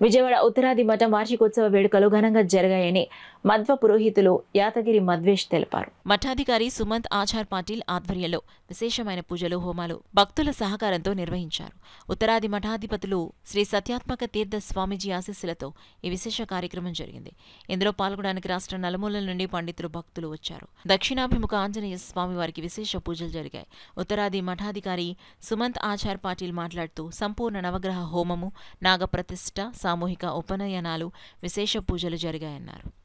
విజయవాడ ఉత్తరాది మఠం వార్షికోత్సవ వేడుకలు ఘనంగా జరిగాయని మధ్వ పురోహితులు యాతగిరి మధ్వేష్ తెలిపారు. మఠాధికారి సుమంత్ ఆచార్ పాటిల్ ఆధ్వర్యంలో విశేషమైన పూజలు, హోమాలు భక్తుల సహకారంతో నిర్వహించారు. ఉత్తరాది మఠాధిపతులు శ్రీ సత్యాత్మక తీర్థ స్వామీజీ ఆశీస్సులతో ఈ విశేష కార్యక్రమం జరిగింది. ఇందులో పాల్గొనడానికి రాష్ట్ర నలుమూలల నుండి పండితులు, భక్తులు వచ్చారు. దక్షిణాభిముఖ ఆంజనేయ స్వామి వారికి విశేష పూజలు జరిగాయి. ఉత్తరాది మఠాధికారి సుమంత్ ఆచార్ పాటిల్ మాట్లాడుతూ సంపూర్ణ నవగ్రహ హోమము, నాగప్రతిష్ఠ, సామూహిక ఉపనయనాలు, విశేష పూజలు జరిగాయన్నారు.